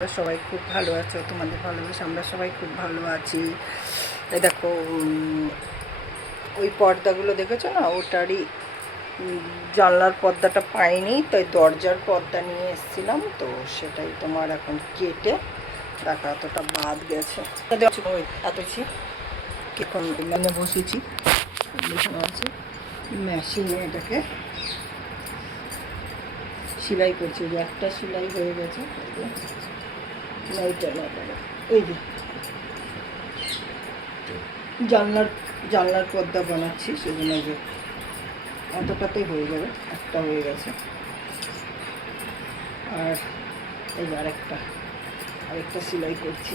তোমরা সবাই খুব ভালো আছো, তোমাদের ভালোবাসা আমরা সবাই খুব ভালো আছি। এই দেখো ওই পর্দাগুলো দেখেছো না, ওটারই জানলার পর্দাটা পাইনি, তাই দরজার পর্দা নিয়ে এসেছিলাম, তো সেটাই তোমার এখন কেটে দেখা এতটা বাদ গেছে এতছি এখন মানে বসেছি আছে মেশিনে, এটাকে সেলাই করছি। যে একটা সেলাই হয়ে গেছে, লাইটার লাগানো, এই যে জানলার পর্দা বানাচ্ছি, সেজন্য যে এতটাতেই হয়ে যাবে, একটা হয়ে গেছে। আর এই যে আরেকটা সেলাই করছি।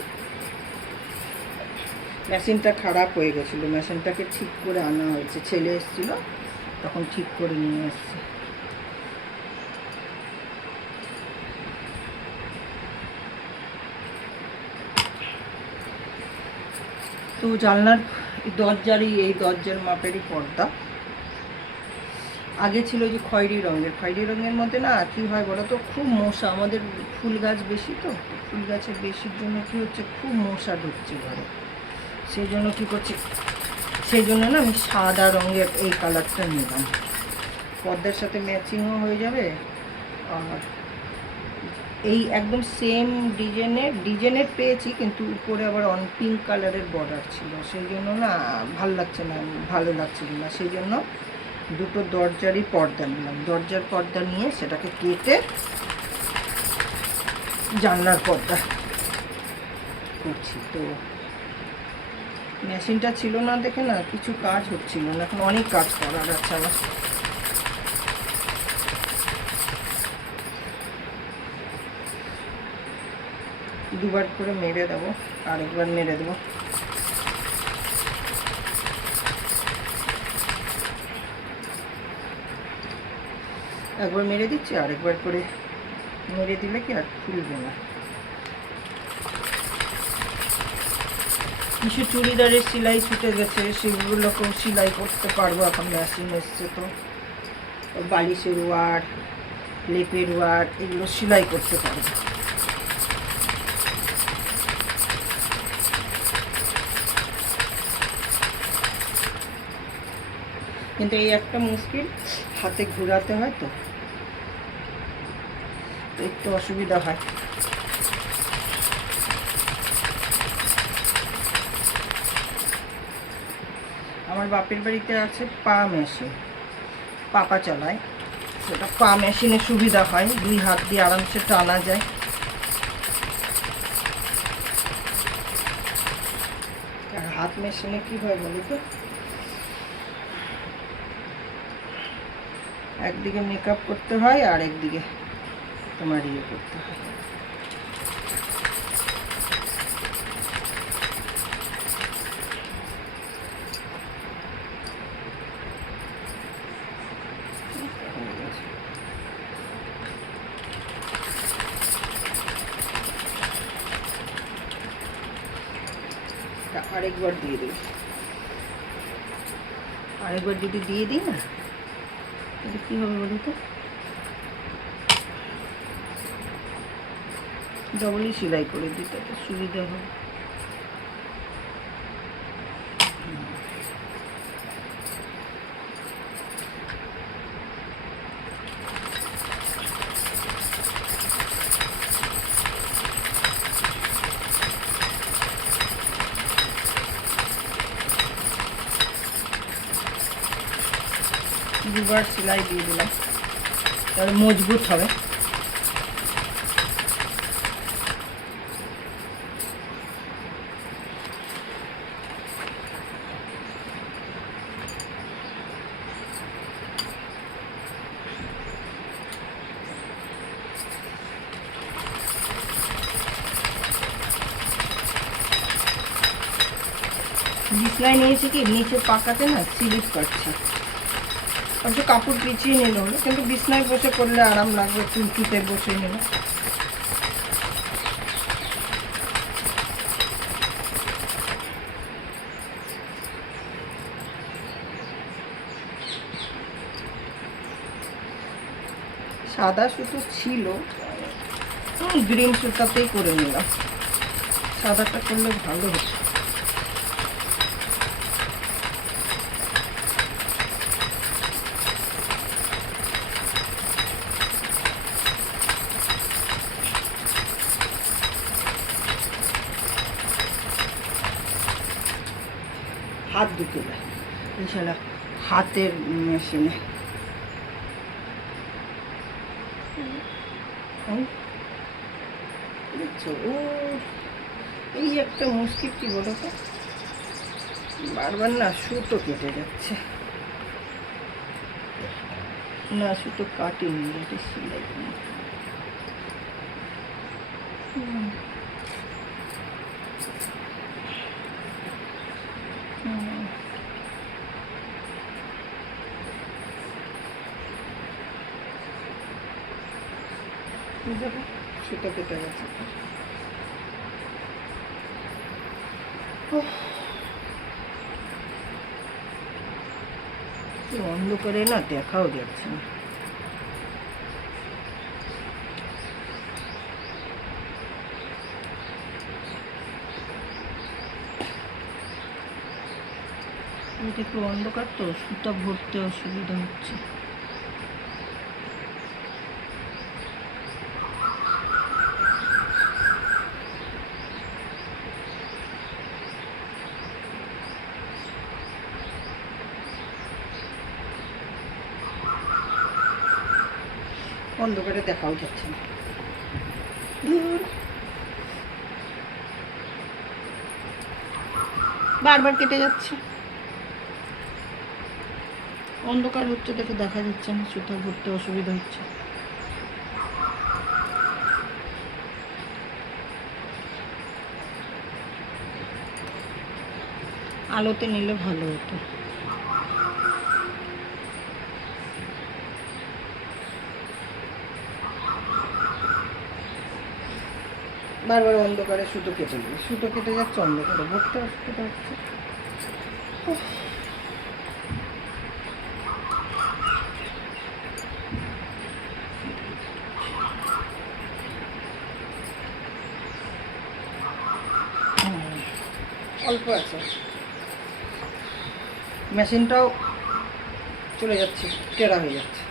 মেশিনটা খারাপ হয়ে গেছিলো, মেশিনটাকে ঠিক করে আনা হয়েছে, ছেলে এসেছিল তখন ঠিক করে নিয়ে এসছে। তো জানলার এই দরজার মাপেরই পর্দা আগে ছিল যে খয়েরি রঙের মধ্যে না কী হয় বলো তো, খুব মশা, আমাদের ফুল গাছ বেশি, তো ফুল গাছের বেশির জন্য কী হচ্ছে, খুব মশা ঢুকছে ঘরে। সেই জন্য কী করছি, সেই জন্য না আমি সাদা রঙের এই কালারটা নিলাম, পর্দার সাথে ম্যাচিংও হয়ে যাবে। আর এই একদম সেম ডিজাইনের পেয়েছি, কিন্তু উপরে আবার পিঙ্ক কালারের বর্ডার ছিল, সেই জন্য না ভালো লাগছিল না, সেই জন্য দুটো দরজারই পর্দা নিলাম। দরজার পর্দা নিয়ে সেটাকে কেটে জানলার পর্দা করছি। তো মেশিনটা ছিল না দেখে না কিছু কাজ হচ্ছিল না, এখন অনেক কাজ করার আছে আমার। দুবার করে মেরে দেবো, আরেকবার মেরে দেবো। একবার মেরে দিচ্ছি, আরেকবার করে মেরে দিলে কি আর খুলবে না। কিছু চুড়িদারের সেলাই ছুটে গেছে, সেগুলোকেও সেলাই করতে পারবো, এখন মেশিন এসছে। তো বালিশের ওয়ার, লেপের ওয়ার, এগুলো সেলাই করতে পারবো। কিন্তু এই একটা মুশকিল, হাতে ঘোরাতে হয়, তো একটু অসুবিধা হয়। আমার বাপের বাড়িতে আছে পা মেশিন, পাপা চালায়, সেটা পা মেশিনে সুবিধা হয়, দুই হাত দিয়ে আরামসে টানা যায়। আর হাত মেশিনে কী হয় বলো তো, একদিকে মেকআপ করতে হয় আর একদিকে তোমার ইয়ে করতে হয়। আরেকবার দিয়ে দিই, আরেকবার যদি দিয়ে দিই না, তাহলে কী হবে বলো তো, ডবলই সেলাই করে দিতে সুবিধা হবে। দুবার সেলাই দিয়ে দিলাম, তাহলে মজবুত হবে। বিছনায় নিয়েছি কি, নিচে পাকাতে না স্লিপ কাটছে, অবশ্য কাপড় পিছিয়ে নিল হলো, কিন্তু বিছনায় বসে করলে আরাম লাগবে, চুলকিতে বসে নিল। সাদা সুতো ছিল, গ্রিন সুতাতেই করে নিলাম, সাদাটা করলে ভালো হতো। হাত ঢুকে যায় এছাড়া হাতের মেশিনে। দেখছো ও এই একটা মুশকিল কি বলো তো, বারবার না সুতো কেটে যাচ্ছে। না সুতো কাটিনি, এটা সেলাই দেখো সুতো কেটে গেছে। অন্ধকারে না দেখাও যাচ্ছে না। এটা একটু অন্ধকার তো, সুতা ভরতে অসুবিধা হচ্ছে। অন্ধকারে দেখাও যাচ্ছে না, বারবার কেটে যাচ্ছে। অন্ধকার হচ্ছে দেখে দেখা যাচ্ছে না, সুতা ভরতে অসুবিধা হচ্ছে। আলোতে নিলে ভালো হতো। বারবার অন্ধকারে সুতো কেটে যাবে, সুতো কেটে যাচ্ছে, অন্ধকারে ভরতে অসুবিধা হচ্ছে। অল্প আছে, মেশিনটাও চলে যাচ্ছে, টেরা হয়ে যাচ্ছে।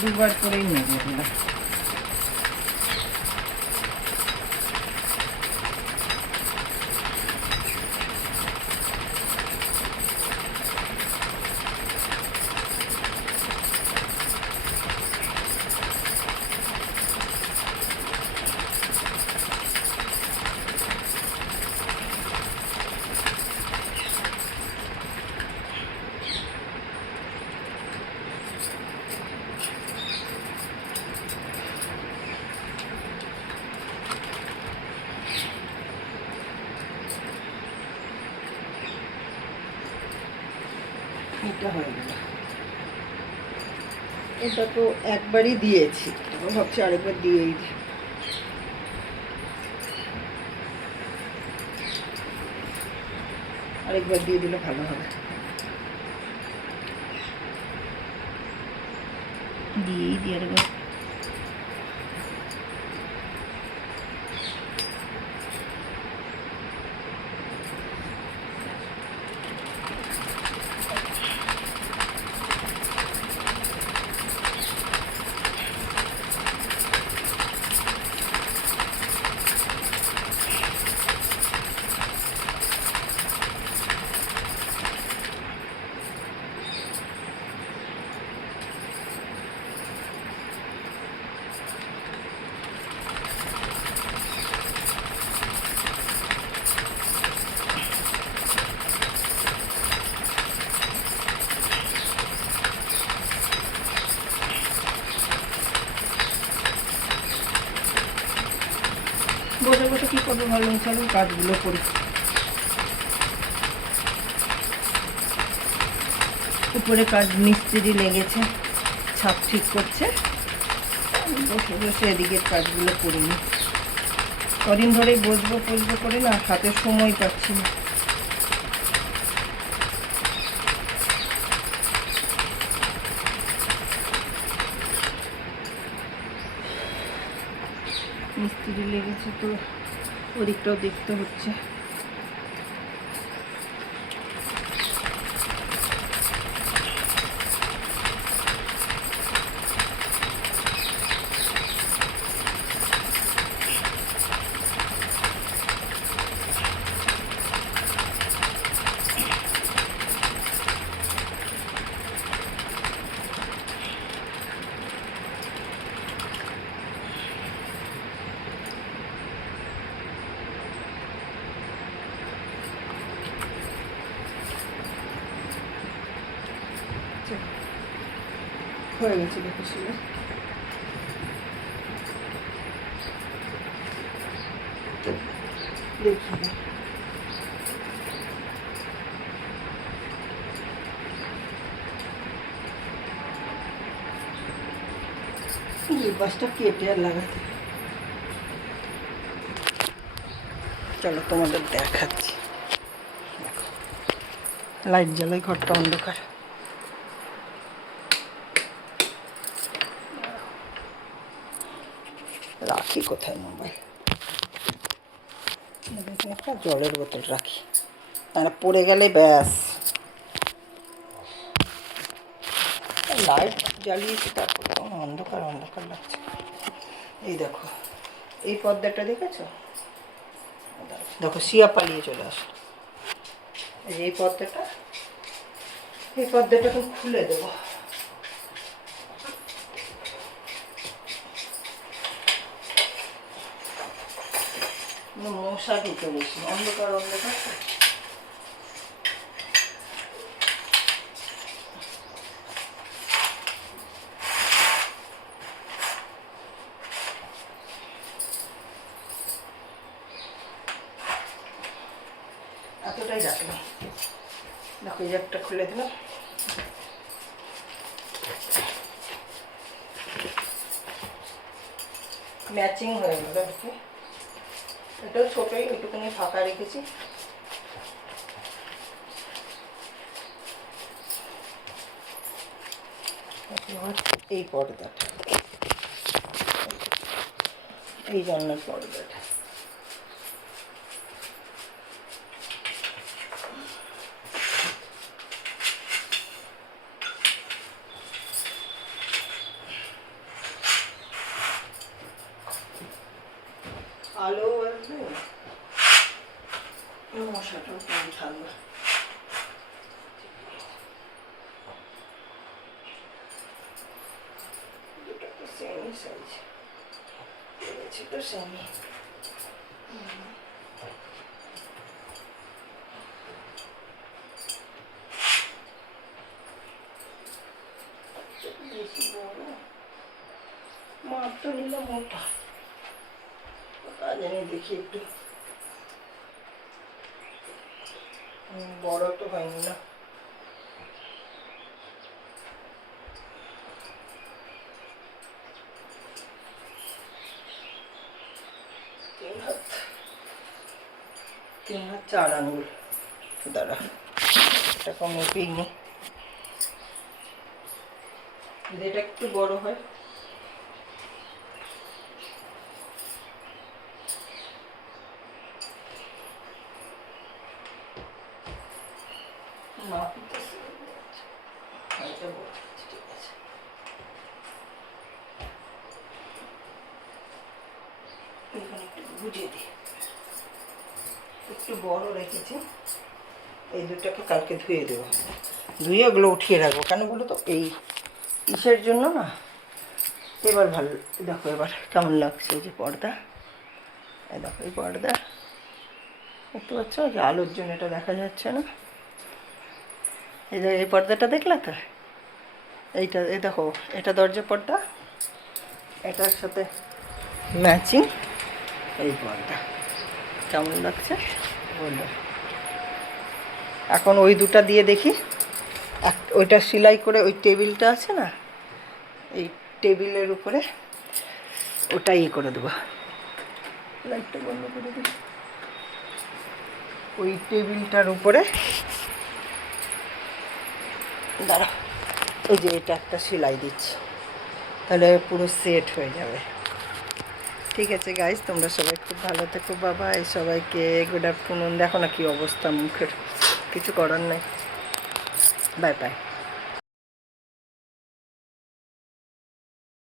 দুবার করেই নেবে এগুলো। এটা হয়ে গেল, এটা তো একবারই দিয়েছি, ভাবছি আরেকবার দিয়েই দিই। আরেকবার দিয়ে দিলে ভালো হবে, দিয়েই দিয়ে আরেকবার। বসে বসে কী করবো ভাবলাম চলুন কাজগুলো করি। উপরে কাজ মিস্ত্রি লেগেছে, ছাদ ঠিক করছে, বসে বসে এদিকের কাজগুলো করে নিই। কদিন ধরেই বসবো করে না হাতে সময় পাচ্ছি না। মিস্ত্রি লেগেছে তো ওদিকটাও দেখতে হচ্ছে। হয়ে গেছে দেখে শুনে। দেখি এই বাসটা কেটে আর লাগাতে। চলো তোমাদের দেখাচ্ছি। দেখো লাইট জ্বালাই, ঘরটা অন্ধকার। রাখি কোথায় মোবাইল? একটা জলের বোতল রাখি, তারা পড়ে গেলে ব্যাস। লাইট জ্বালিয়েছি তারপর অন্ধকার অন্ধকার লাগছে। এই দেখো এই পর্দাটা দেখেছো? দেখো শিয়া পালিয়ে চলে আসে। এই পর্দাটা তো খুলে দেবো। মশা ঢুকে গেছি, অন্ধকার অন্ধকার। এতটাই রাখলাম। দেখো এই একটা খুলে দিলাম। ম্যাচিং হয়ে গেল। এটাও ছোটোই, ওইটুকুনি ফাঁকা রেখেছি। এই পর্দাটা, এই জন্যের পর্দাটা আলো আসবে, মশাটাও কম থাকবে। দুটো তো সেমই সাইজ পেয়েছি, তো সেমই। বেশি বড় মাত্র নিলে মোটা, জানি দেখি একটু বড় তো হয়নি না। তিন হাত 4 আঙ্গুল। দাঁড়া, এটা কমে পিইনি, যদি এটা একটু বড় হয়। বুঝিয়ে দিই, একটু বড় রেখেছি। এই দুটাকে কালকে ধুয়ে দেবো, ধুয়ে ওগুলো উঠিয়ে রাখবো। কেন বলো তো? এই ইসের জন্য না। এবার ভালো দেখো, এবার কেমন লাগছে এই যে পর্দা। এই দেখো এই পর্দা দেখতে পাচ্ছ, যে আলোর জন্য এটা দেখা যাচ্ছে না। এই যে এই পর্দাটা দেখলে তো, এইটা এই দেখো, এটা দরজা পর্দা, এটার সাথে ম্যাচিং এই পর্দা। কেমন লাগছে বললো। এখন ওই দুটা দিয়ে দেখি। ওইটা সেলাই করে ওই টেবিলটা আছে না, এই টেবিলের উপরে ওটাই করে দেবো। লাইটটা বন্ধ করে দিই। ওই টেবিলটার উপরে দাঁড়া, এই যে এটা একটা সেলাই দিচ্ছি, তাহলে পুরো সেট হয়ে যাবে। ঠিক আছে গাইজ, তোমরা সবাই খুব ভালো থেকো। বাবাই, সবাইকে গুড আফটারনুন। দেখো না কি অবস্থা মুখের, কিছু করার নেই। Bye bye.